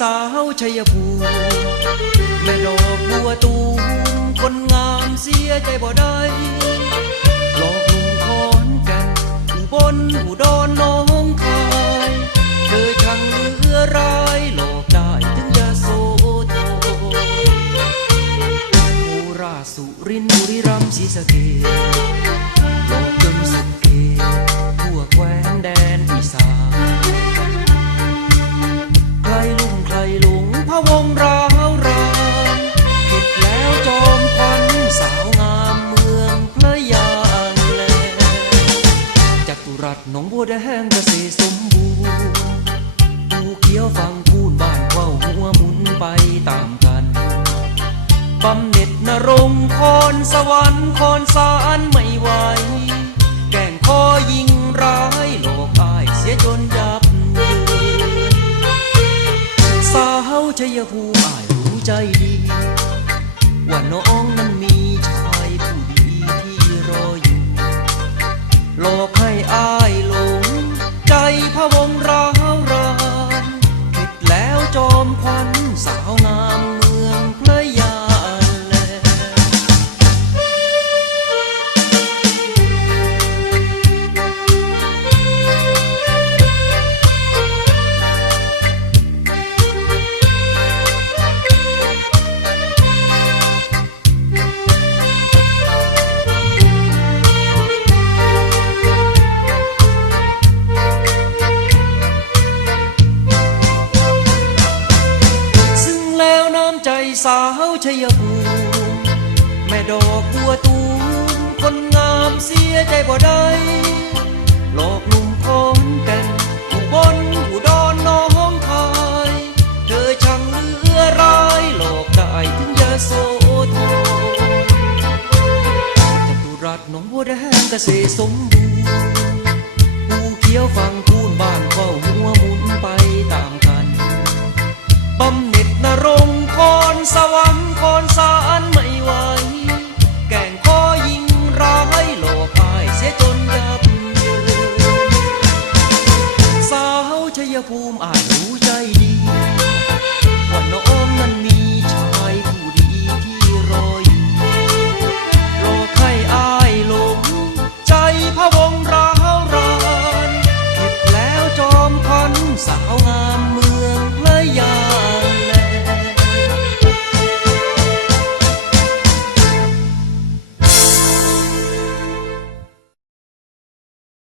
สาวชัยภูมิแม่ดอกบัวตูมคนงามเสียใจบ่ได้หลอกลุงคอนแก่นอุบลอุดรหน้องคายเธอช่างเหลือร้ายหลอกได้ถึงยาโสธรโคราชสุรินทร์บุรีรัมย์ศรีสะเกษ องบัวแดงเกษตรสมบูรณ์ภูเขียวฟังพูนบ้านเข้าหัวหมุนไปตามกันบำเหน็จนรงค์คอนสวรรค์คอนสารไม่ไหว แก่งคอยิงร้ายหลอกอายเสียจนยับเยินสาวชัยภูมิอายรู้ใจดี ว่าน้องนั้นมีชา ชัยภูมิแม่ดอกบัวตูมคนงามเสียใจบ่ได้หลอกลุมคอนแก่นอุบลอุดรหน้องคาย เธอช่างเลือร้ายหลอกได้ถึงยาโสธรจตุรัสหนองบัวแดงเกษตรสมบูรณ์ภูเขียวฟัง ภูมิอาจ